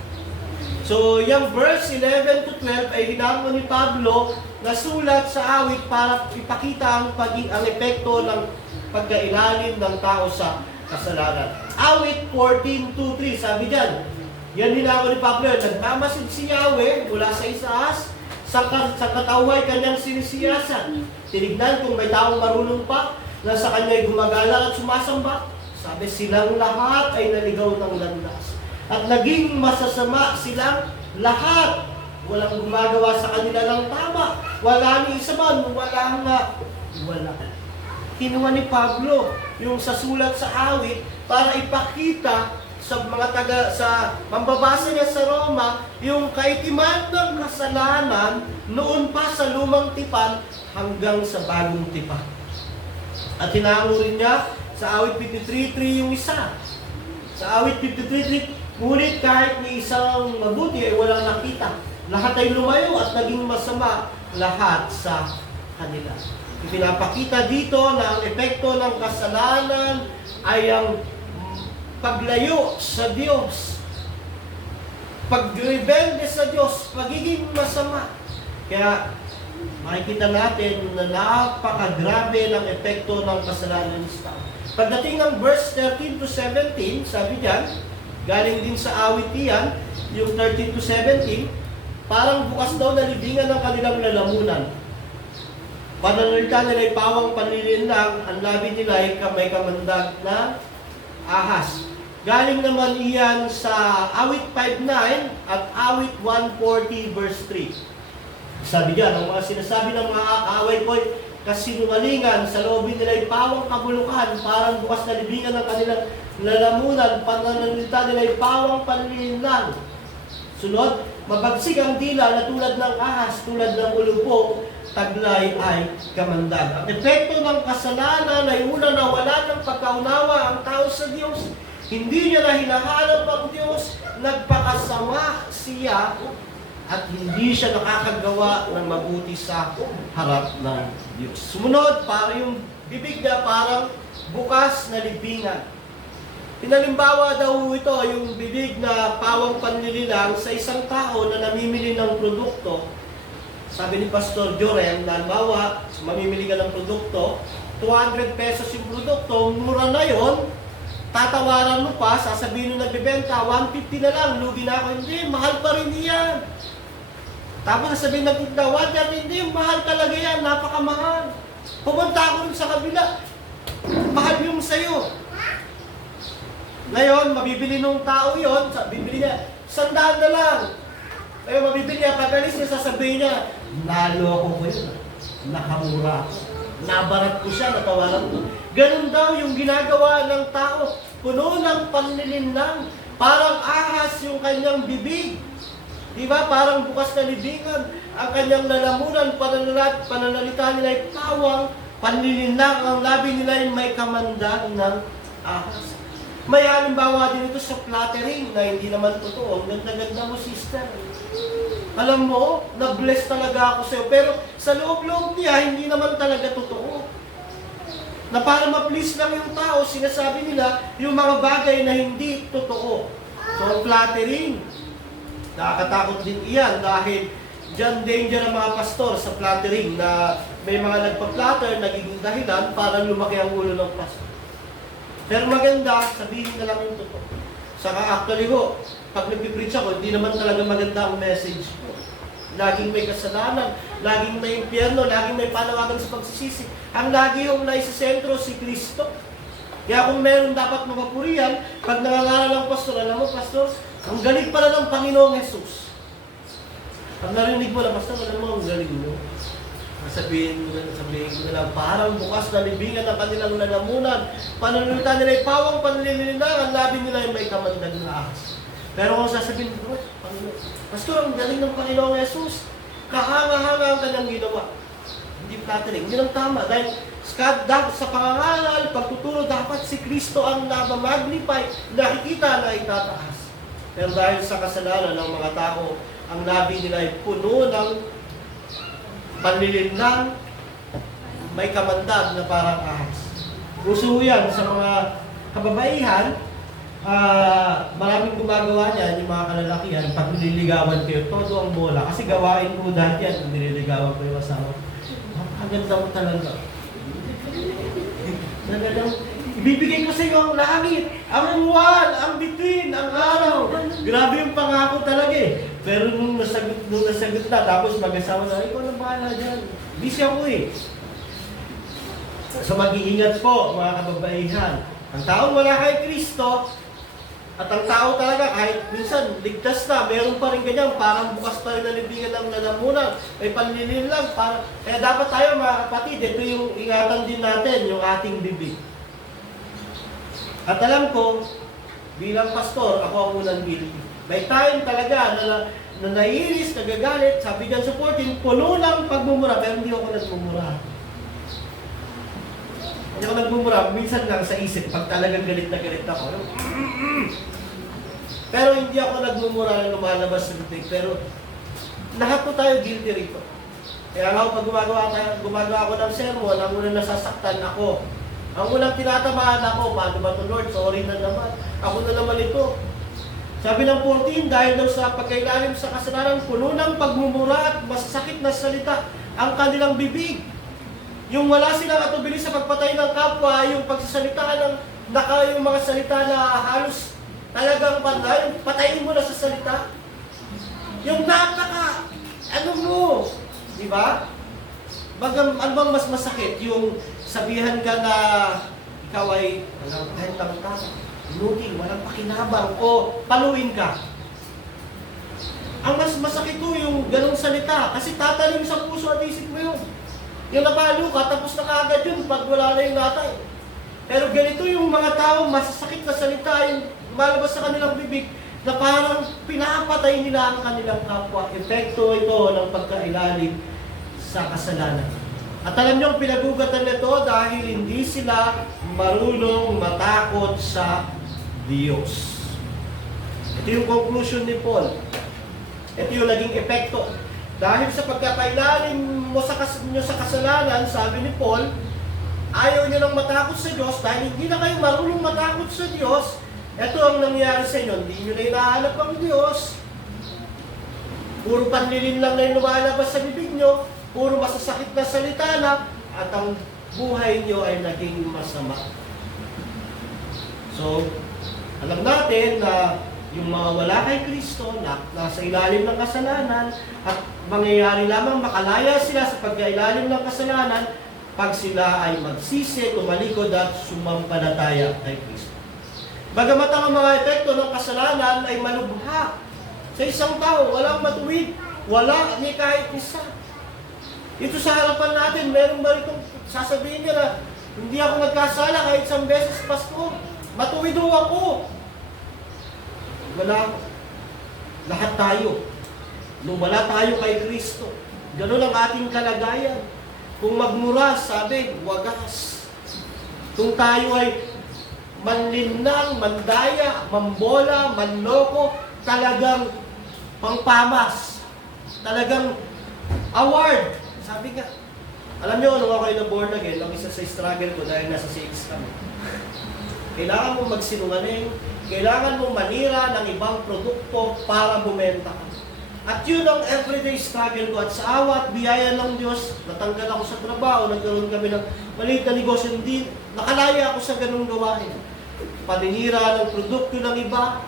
So, yung verse 11 to 12 ay hinamon ni Pablo na sulat sa awit para ipakita ang epekto ng pagkailalim ng tao sa kasalanan. Awit 14:2-3, sabi diyan, yan hinamon ni Pablo, nagmamasid si Yahweh mula sa isaas, sa kataway kanyang sinisiyasan. Tinignan kung may taong marunong pa, na sa kanya'y gumagala at sumasamba. Sabi, silang lahat ay naligaw ng landas. At naging masasama silang lahat. Walang gumagawa sa kanila ng tama. Wala ni isa man, wala. Kinuha ni Pablo yung sa sulat sa awit para ipakita sa mambabasa niya sa Roma, yung kaitiman ng kasalanan noon pa sa lumang tipan hanggang sa bagong tipan. At tinango rin niya sa awit 53:3 yung isa. Sa awit 53:3, ngunit kahit ni isang mabuti ay walang nakita. Lahat ay lumayo at naging masama lahat sa kanila. Ipinapakita dito na ang epekto ng kasalanan ay ang paglayo sa Diyos. Pagrebelde sa Diyos, pagiging masama. Kaya makikita natin na napakagrabe ng epekto ng kasalanan sa tao. Pagdating ng verse 13 to 17, sabi diyan, galing din sa awit iyan, yung 13 to 17, parang bukas daw na libingan ng kanilang lalamunan. Pananalita nila ay pawang panlilinlang, ang labi nila ay may kamandag na ahas. Galing naman iyan sa awit 5:9 at awit 140 verse 3. Sabi diyan, ang mga sinasabi ng mga kaaway ko ay kasinungalingan, sa loobin nila ay pawang kabulukan, parang bukas na libingan ng kanilang lalamunan, pananalita nila ay pawang panlilinlang. Sunod, mabagsik ang dila na tulad ng ahas, tulad ng ulupo, taglay ay kamandag. Ang epekto ng kasalanan ay una na wala ng pagkaunawa ang tao sa Diyos. Hindi niya na hinahanap ang Diyos, nagpakasama siya at hindi siya nakakagawa ng mabuti sa harap ng Diyos. Sumunod, para yung bibig niya parang bukas na libingan. Pinalimbawa daw ito yung bibig na pawang panlililang sa isang tao na namimili ng produkto. Sabi ni Pastor Joren, halimbawa, mamimili ka ng produkto, 200 pesos yung produkto, mura na yon, tatawaran mo pa, sasabihin nung nagbibenta, 150 na lang, lugi na ako. Hindi, mahal pa rin yan. Tapos sasabihin nagtinda, 130, hindi, mahal talaga yan, napakamahal. Pumunta ako rin sa kabila, mahal yung sayo. Ngayon, mabibili nung tao yon, bibili niya, 100 na lang. Ngayon, mabibili niya, pag-alis niya, sasabihin niya, naloko ko yun, nakamura ako. Nabarat ko siya, natawaran ko. Ganun daw yung ginagawa ng tao. Puno ng panlilinlang. Parang ahas yung kanyang bibig. Di ba? Parang bukas na libingan. Ang kanyang lalamunan, pananalita nila ay pawang, panlilinlang. Ang labi nila ay may kamandag ng ahas. May halimbawa din ito sa flattering na hindi naman totoo. Ang ganda-ganda mo, sister. Alam mo, na-bless talaga ako sa'yo. Pero sa loob-loob niya, hindi naman talaga totoo. Na para ma-please lang yung tao, sinasabi nila yung mga bagay na hindi totoo. So, flattering. Nakakatakot din iyan dahil dyan danger ang mga pastor sa flattering na may mga nagpa-flatter, nagiging dahilan para lumaki ang ulo ng pastor. Pero maganda, sabihin na lang yung totoo. Saka actually ho, pag nagpipreach ako, hindi naman talaga maganda ang message ko. Laging may kasalanan, laging may impyerno, laging may panawagan sa pagsisisi. Ang lagi yung naisasentro si Kristo. Kaya kung meron dapat mapapurihan, pag nangangaral ng pastor, alam mo, pastor, ang galing pala ng Panginoong Jesus. Pag narinig mo na, pastor, alam mo, ang galing mo. Sabihin ko na lang, parang bukas na libingan ng kanilang lalamunan. Pananalita nila ay pawang panlililang, ang labi nila ay may kamandag na ahas. Pero kung sasabihin ko, pastor, ang galing ng Panginoong Jesus, kahanga-hanga ang kanyang ginawa. Hindi flattering, hindi lang tama. Dahil sa pangangaral, pagtuturo, dapat si Kristo ang nabamagnify, nakikita na itataas. Pero dahil sa kasalanan ng mga tao, ang labi nila ay puno ng panlilinlang, may kamandag na parang ahas. Uso yan sa mga kababaihan, Maraming gumagawa niyan, yung mga kalalakihan, pag nililigawan kayo, todo ang bola. Kasi gawain ko dati yan, nililigawan ko yung asawa. Napakaganda mo talaga. Talagang, ibibigay ko sa iyo ang langit, ang buwan, ang bituin, ang araw. Grabe yung pangako talaga eh. Pero nung nasagot na, tapos mag-asawa na, ikaw na bahala dyan. Busy ako eh. So mag-iingat po, mga kababaihan. Ang taong wala kay Kristo, at ang tao talaga, kahit minsan ligtas na, meron pa rin ganyan, parang bukas pa rin nalibingan ng lalamunan, may panlilin lang. Kaya dapat tayo mga kapatid, ito yung ingatan din natin, yung ating bibig. At alam ko, bilang pastor, ako ang unang guilty. May time talaga na naiinis, nagagalit, sabi dyan sa 14, puno ng pagmumura, pero hindi ako nagmumura. Hindi ako nagmumura, minsan lang sa isip, pag talagang galit na galit ako. Pero hindi ako nagmumura na lumalabas sa bibig. Pero lahat po tayo guilty rito. Kaya nga pag gumagawa ako ng sermon, ang unang nasasaktan ako. Ang unang tinatamaan ako, paano ba ito Lord? Sorry na naman. Ako na naman ito. Sabi ng 14, dahil daw sa pagkailalim sa kasalanan, puno ng pagmumura at masasakit na salita ang kanilang bibig. Yung wala silang atubili sa pagpatay ng kapwa, yung pagsasalita yung mga salita na halos talagang patayin mo na sa salita. Yung ano mo, di ba? Ano bang mas masakit? Yung sabihan ka na ikaw ay kahit lang inuting, walang pakinabang, o paluin ka. Ang mas masakit ko yung ganong salita, kasi tatalim sa puso at isip mo yun. Yung napalo ka, tapos na kaagad yun pag wala na yung natay. Pero ganito yung mga tao, masasakit na salita, yung malabas sa kanilang bibig, na parang pinapatay nila ang kanilang kapwa. Epekto ito ng pagkailalim sa kasalanan. At alam niyo, pinagugatan nito dahil hindi sila marunong matakot sa Diyos. Ito yung conclusion ni Paul. Ito yung naging epekto. Dahil sa pagkakailalim mo sa kasalanan, sabi ni Paul, ayaw niyo lang matakot sa Diyos dahil hindi na kayo marunong matakot sa Diyos. Ito ang nangyari sa inyo, hindi niyo na hinahanap ang Diyos. Puro panlilin lang na yung lumalabas sa bibig niyo, puro masasakit na salita na, at ang buhay niyo ay naging masama. So, alam natin na yung mga wala kay Kristo, na nasa ilalim ng kasalanan, at mangyayari lamang makalaya sila sa pagkailalim ng kasalanan pag sila ay magsisi, tumalikod at sumampalataya kay Kristo. Bagamat ang mga epekto ng kasalanan ay malubha sa isang tao, walang matuwid, wala ni kahit isa. Ito sa harapan natin, meron ba itong sasabihin niya na hindi ako nagkasala kahit isang beses, Pastor? Matuwid ho ako. Wala. Lahat tayo. Nung wala tayo kay Kristo, gano'n ang ating kalagayan. Kung magmura, sabi, wagas. Kung tayo ay manlinang, mandaya, mambola, manloko, talagang pangpamas. Talagang award. Sabi nga, alam niyo, nung ako ay na-born again, ang isa sa struggle ko dahil nasa CX kami. Kailangan mo magsinungaling, kailangan mo manira ng ibang produkto para bumenta ka. At yun ang everyday struggle ko. At sa awa at biyaya ng Diyos, natanggal ako sa trabaho, nagkaroon kami ng maliit na negosyo, hindi, nakalaya ako sa ganung gawain. Paninira ng produkto ng iba,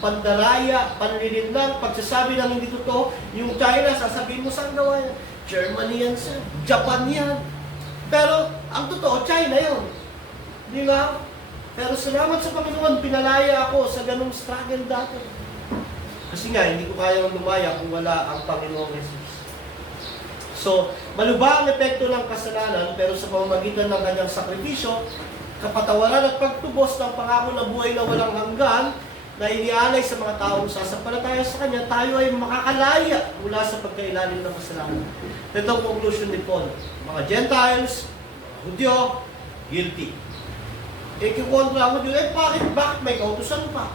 pandaraya, panlilinlang, pagsasabi ng hindi totoo, yung China, sasabihin mo saan gawa yan? Germany yan sir, Japan yan. Pero, ang totoo, China yun. Di ba? Pero salamat sa Panginoon, pinalaya ako sa ganung struggle dati. Kasi nga, hindi ko kayang lumaya kung wala ang Panginoong Jesus. So, malubha ang epekto ng kasalanan, pero sa pamamagitan ng kanyang sakripisyo, kapatawaran at pagtubos ng pangako na buhay na walang hanggan, na inialay sa mga taong sasampalataya sa Kanya, tayo ay makakalaya mula sa pagkailalim ng kasalanan. Ito ang conclusion ni Paul. Mga Gentiles, Hudyo, guilty. Kikontra mo din, bakit may kautusan pa?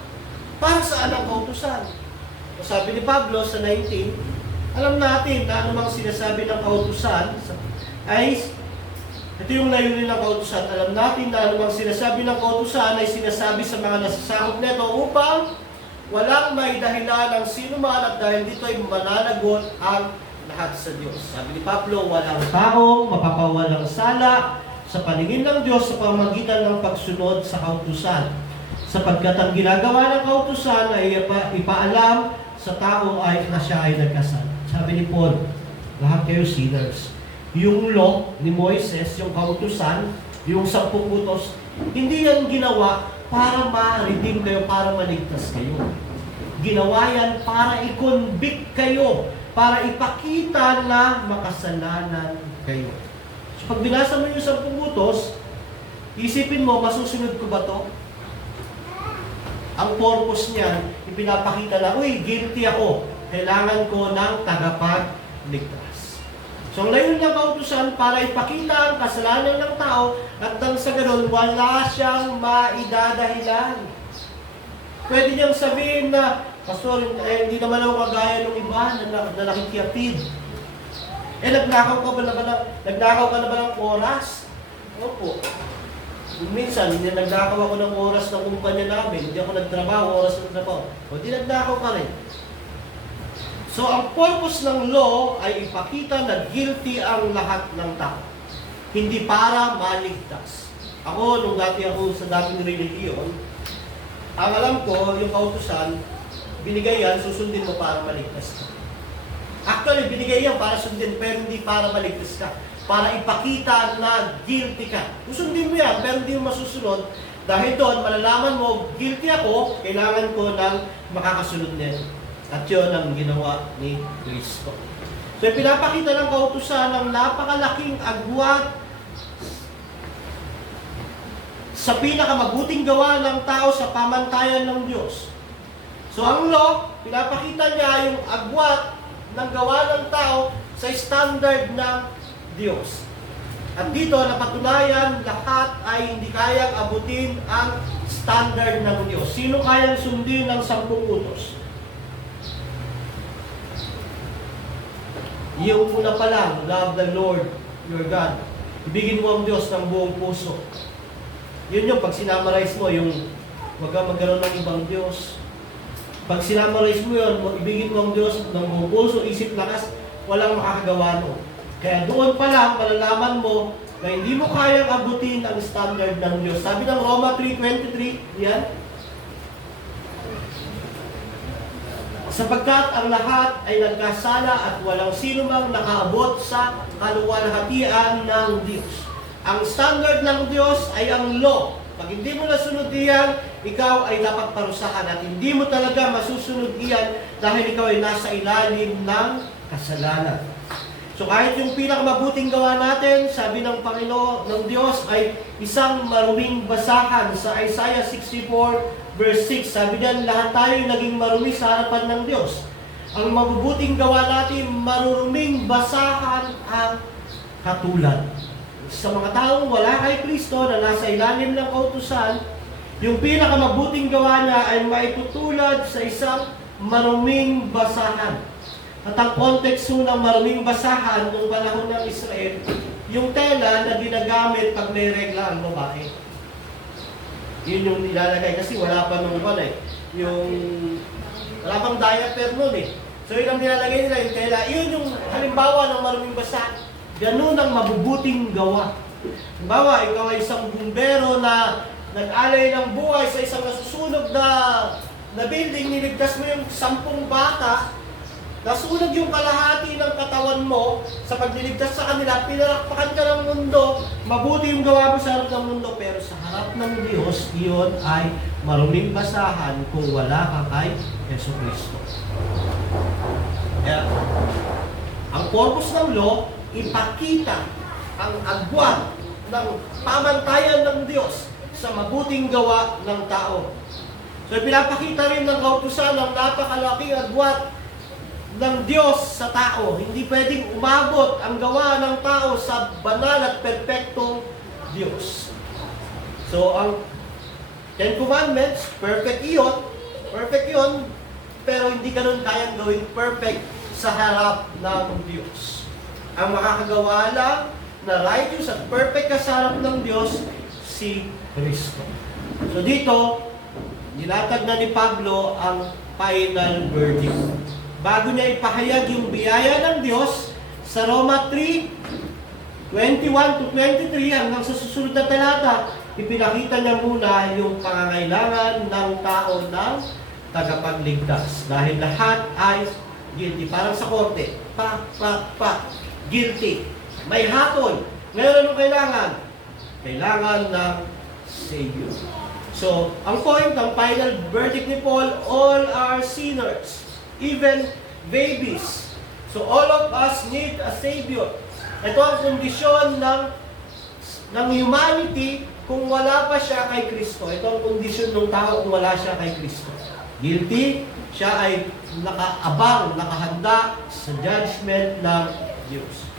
Para saan ang kautusan? Sabi ni Pablo sa 19, alam natin na anumang sinasabi ng kautusan ay Ito yung layunin ng kautusan. Alam natin na anumang sinasabi ng kautusan ay sinasabi sa mga nasasakop nito upang walang may dahilan ng sino man at dahil dito ay mananagot ang lahat sa Diyos. Sabi ni Pablo, walang taong mapapawalang sala sa paningin ng Diyos sa pamamagitan ng pagsunod sa kautusan. Sapagkat ang ginagawa ng kautusan ay ipaalam sa tao ay na siya ay nagkasala. Sabi ni Paul, lahat kayo sinners. Yung law ni Moises, yung kautusan, yung 10 utos, hindi yan ginawa para ma-redeem kayo, para maligtas kayo. Ginawa yan para i-convict kayo, para ipakita na makasalanan kayo. So pag binasa mo yung 10 utos, isipin mo, masusunod ko ba to? Ang purpose niyan, ipinapakita na, uy, guilty ako. Kailangan ko ng tagapagligtas. So, ang layunin ng kautusan para ipakita ang kasalanan ng tao at nang sa ganun, wala siyang maidadahilan. Pwede niyang sabihin na, Pastor, hindi naman ako kagaya ng iba na nakikiyapid. Nagnakaw ka na ba ng oras? Opo. Minsan, nagnakaw ako ng oras ng kumpanya namin, hindi ako nagtrabaho, oras ng trabaho. O di nagnakaw ka rin. So, ang purpose ng law ay ipakita na guilty ang lahat ng tao. Hindi para maligtas. Ako, nung dati ako sa dating relihiyon, ang alam ko, yung kautusan, binigay yan, susundin mo para maligtas ka. Actually, binigay yan para sundin, pero hindi para maligtas ka. Para ipakita na guilty ka. Susundin mo yan, pero hindi mo masusunod. Dahil doon, malalaman mo, guilty ako, kailangan ko ng makakasunod nito. At yun ang ginawa ni Kristo. So, pinapakita ng kautusan ng napakalaking agwat sa pinakamabuting gawa ng tao sa pamantayan ng Diyos. So, ang law, pinapakita niya yung agwat ng gawa ng tao sa standard ng Diyos. At dito, napatunayan, lahat ay hindi kayang abutin ang standard ng Diyos. Sino kayang sundin ng 10 utos? Yung una pa lang, love the Lord your God. Ibigin mo ang Diyos ng buong puso. Yun yung pag sinamarize mo, yung wag kang magkaroon ng ibang Diyos. Pag sinamarize mo yun, ibigin mo ang Diyos ng buong puso, isip, lakas, walang makakagawa no. Kaya doon pa lang, malalaman mo na hindi mo kayang abutin ang standard ng Diyos. Sabi ng Roma 3:23, yan. Sapagkat ang lahat ay nagkasala at walang sino mang nakaabot sa kaluwalhatian ng Diyos. Ang standard ng Diyos ay ang law. Pag hindi mo nasunod iyan, ikaw ay dapat parusahan at hindi mo talaga masusunod iyan dahil ikaw ay nasa ilalim ng kasalanan. So kahit yung pinakamabuting gawa natin, sabi ng Panginoon, ng Diyos, ay isang maruming basahan sa Isaiah 64 verse 6. Sabi niyan, lahat tayo naging marumi sa harapan ng Diyos. Ang mabubuting gawa natin, maruruming basahan ang katulad. Sa mga taong wala kay Kristo na nasa ilalim ng kautusan, yung pinakamabuting gawa niya ay maitutulad sa isang maruming basahan. At ang context ng maruming basahan noong panahon ng Israel, yung tela na ginagamit pag may regla ang babae. Yun yung nilalagay kasi wala pa nung yung wala pang diaper nun eh. So yun ang nilalagay nila, yung tela. Yun yung halimbawa ng maruming basahan. Ganun ang mabubuting gawa. Halimbawa, ikaw ay isang bumbero na nag-alay ng buhay sa isang nasusunog na building, niligtas mo yung 10 bata, nasunog yung kalahati ng katawan mo sa pagliligtas sa kanila, pinalakpakan ka ng mundo, mabuti yung gawa mo sa harap ng mundo, pero sa harap ng Diyos, iyon ay maruming basahan kung wala ka kay Jesucristo. Kaya, ang purpose ng law, ipakita ang agwat ng pamantayan ng Diyos sa mabuting gawa ng tao. So, pinapakita rin ng kautusan ang napakalaking agwat ng Diyos sa tao. Hindi pwedeng umabot ang gawa ng tao sa banal at perpektong Diyos. So, ang Ten Commandments, perfect yun, pero hindi ka nun kayang gawing perfect sa harap ng Diyos. Ang makakagawa lang na righteous at perfect ka sa harap ng Diyos, si Kristo. So dito, nilatag na ni Pablo ang final verdict. Bago niya ipahayag yung biyaya ng Diyos sa Roma 3:21 to 23 hanggang sa susunod na talata, ipinakita niya muna yung pangangailangan ng tao ng tagapagligtas. Dahil lahat ay guilty. Parang sa korte. Guilty. May hatol. Ngayon anong kailangan? Kailangan ng Savior. So, ang point, ang final verdict ni Paul, all are sinners. Even babies. So, all of us need a Savior. Ito ang kondisyon ng humanity kung wala pa siya kay Kristo. Ito ang kondisyon ng tao kung wala siya kay Kristo. Guilty, siya ay nakaabang, nakahanda sa judgment ng Diyos.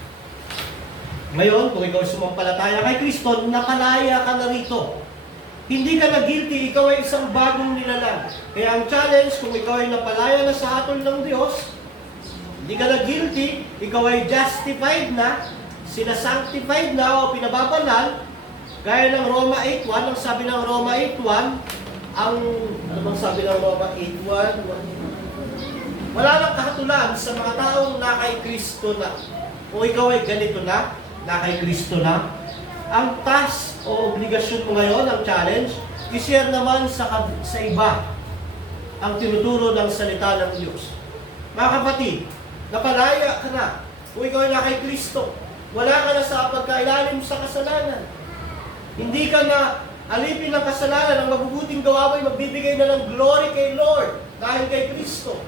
Ngayon, kung ikaw sumampalataya kay Kristo, nakalaya ka na rito. Hindi ka na guilty, ikaw ay isang bagong nilalang. Kaya ang challenge, kung ikaw ay napalaya na sa hatol ng Diyos, hindi ka na guilty, ikaw ay justified na, sinasanctified na o pinababanal, gaya ng Roma 8.1, ang sabi ng Roma 8.1, ano bang sabi ng Roma 8.1? Wala nang kahatulan sa mga taong na kay Kristo na. Kung ikaw ay ganito na kay Kristo na, ang task o obligasyon mo ngayon, ang challenge, i-share naman sa iba ang tinuturo ng salita ng Diyos. Mga kapatid, napalaya ka na. Kung ikaw ay na kay Kristo, wala ka na sa pagkailalim sa kasalanan. Hindi ka na alipin ng kasalanan. Ang mabubuting gawa mo ay magbibigay na ng glory kay Lord dahil kay Kristo.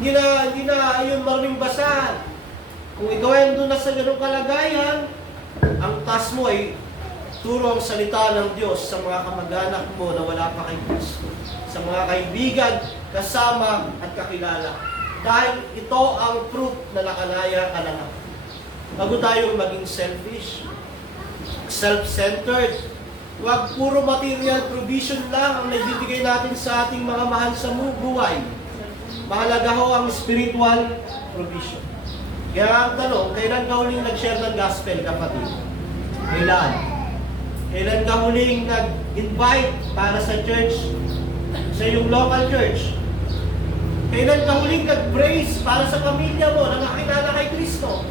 Hindi na yun maruming basahan. Kung ikaw ay doon na sa ganung kalagayan, ang task mo ay turo ang salita ng Diyos sa mga kamag-anak mo na wala pa kay Kristo. Sa mga kaibigan, kasama at kakilala. Dahil ito ang proof na nakalaya ka na. Bago tayong maging selfish, self-centered, huwag puro material provision lang ang nagbibigay natin sa ating mga mahal sa buhay. Mahalaga ho ang spiritual provision. Kaya ang tanong, kailan ka huling nag-share ng gospel, kapatid? Kailan? Kailan ka huling nag-invite para sa church, sa iyong local church? Kailan ka huling nag-praise para sa pamilya mo na nakilala kay Kristo?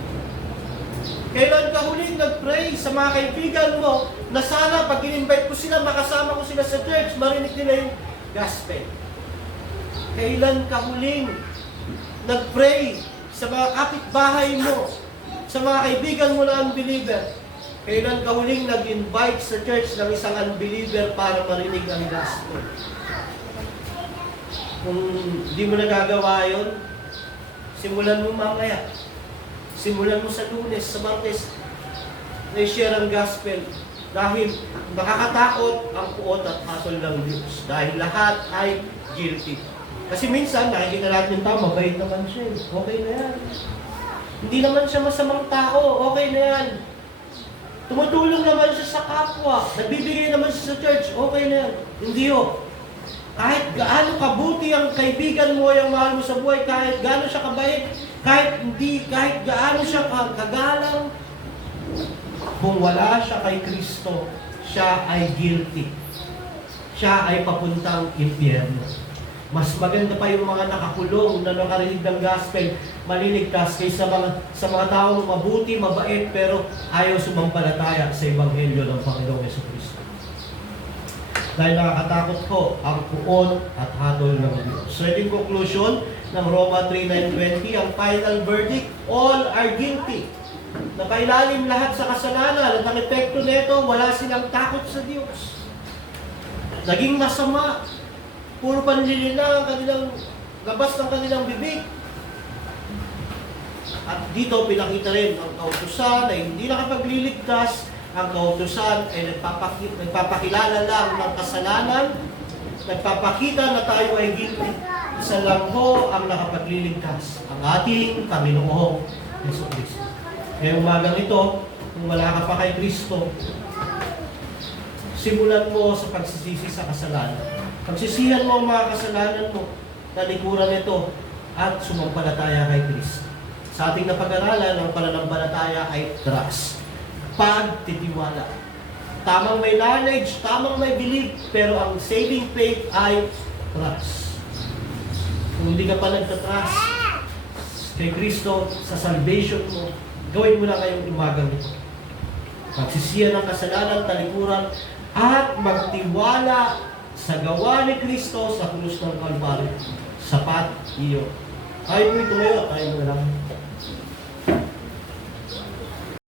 Kailan ka huling nag-pray sa mga kaibigan mo na sana pag in-invite ko sila, makasama ko sila sa church, marinig nila yung gospel? Kailan ka huling nag-pray sa mga kapitbahay mo, sa mga kaibigan mo na unbeliever? Kailan ka huling nag-invite sa church ng isang unbeliever para marinig ang gospel? Kung di mo nagagawa yun, simulan mo mamaya. Simulan mo sa Lunes, sa Martes, na i-share ang gospel. Dahil nakakatakot ang puot at hatol ng Diyos. Dahil lahat ay guilty. Kasi minsan, nakikita natin yung tao, mabait naman siya. Okay na yan. Hindi naman siya masamang tao. Okay na yan. Tumutulong naman siya sa kapwa. Nagbibigay naman siya sa church. Okay na yan. Hindi ho. Kahit gaano kabuti ang kaibigan mo, yung mahal mo sa buhay, kahit gaano siya kabait, kahit gaano siya kagalang, kung wala siya kay Kristo, siya ay guilty. Siya ay papuntang impyerno. Mas maganda pa yung mga nakakulong na nakarinig ng gospel, maliligtas kaysa sa mga taong mabuti, mabait, pero ayaw sumampalataya sa Ebanghelyo ng Panginoong Jesucristo. Dahil nakakatakot ko ang puon at hatol ng Diyos. So ito yung conclusion ng Roma 3:9-20, ang final verdict, all are guilty. Nakailalim lahat sa kasalanan at ang epekto nito, wala silang takot sa Diyos. Naging masama. Puro panlilin lang ang kanilang labas ng kanilang bibig. At dito pinakita rin ang kautusan na hindi nakapagliligtas. Ang kautusan ay nagpapakilala lang ng kasalanan, nagpapakita na tayo ay guilty. Isa lang ho ang nakapagliligtas, ang ating Panginoong Jesucristo. Ngayong umagang ito, kung wala ka pa kay Kristo, simulan mo sa pagsisisi sa kasalanan. Pagsisihan mo ang mga kasalanan mo, talikuran ito, at sumampalataya kay Kristo. Sa ating napag-aralan, ang pananampalataya ay trust. pagtitiwala. Tamang may knowledge, tamang may belief, pero ang saving faith ay trust. Kung hindi ka pa nagtatrust kay Kristo sa salvation mo, gawin mo na ngayong umagang ito. Pagsisiya ng kasalanan, talikuran, at magtiwala sa gawa ni Kristo sa krus ng Kalbaryo. Sapat iyo. Tayo mo tumayo, tayo mo lang.